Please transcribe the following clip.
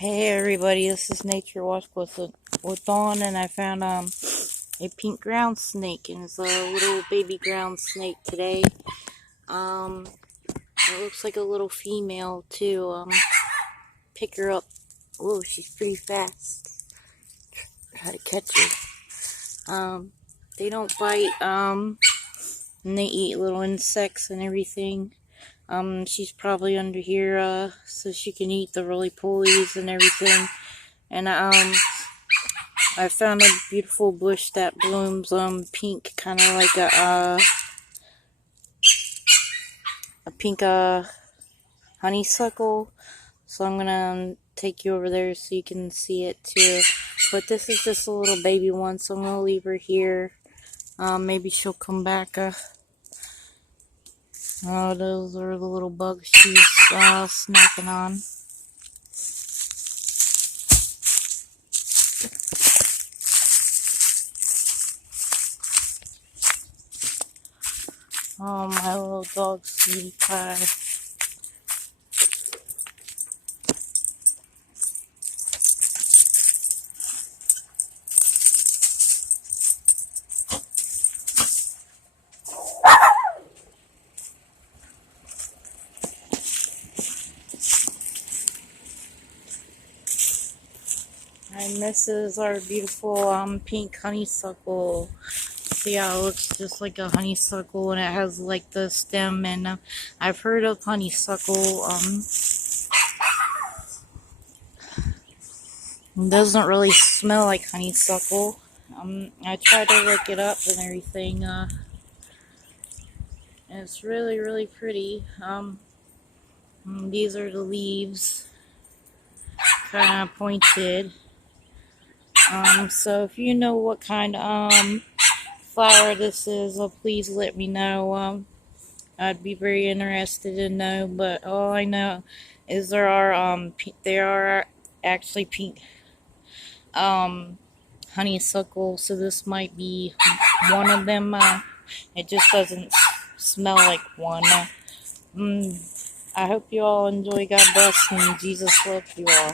Hey everybody, this is Nature Watch with Dawn, and I found a pink ground snake, and it's a little baby ground snake today. It looks like a little female too. Pick her up. Whoa, she's pretty fast. Try to catch her. They don't bite. And they eat little insects and everything. She's probably under here, so she can eat the rollie pollies and everything. And I found a beautiful bush that blooms pink, kind of like a pink honeysuckle. So I'm gonna take you over there so you can see it too. But this is just a little baby one, so I'm gonna leave her here. Maybe she'll come back. Oh, those are the little bugs she's snacking on. Oh, my little dog, Sweetie Pie. And this is our beautiful pink honeysuckle. See how it looks just like a honeysuckle, and it has like the stem. And I've heard of honeysuckle. It doesn't really smell like honeysuckle. I tried to look it up and everything. And it's really, really pretty. These are the leaves, kind of pointed. So if you know what kind of flower this is, please let me know. I'd be very interested to know. But all I know is there are actually pink honeysuckle. So this might be one of them. It just doesn't smell like one. I hope you all enjoy. God bless, and Jesus loves you all.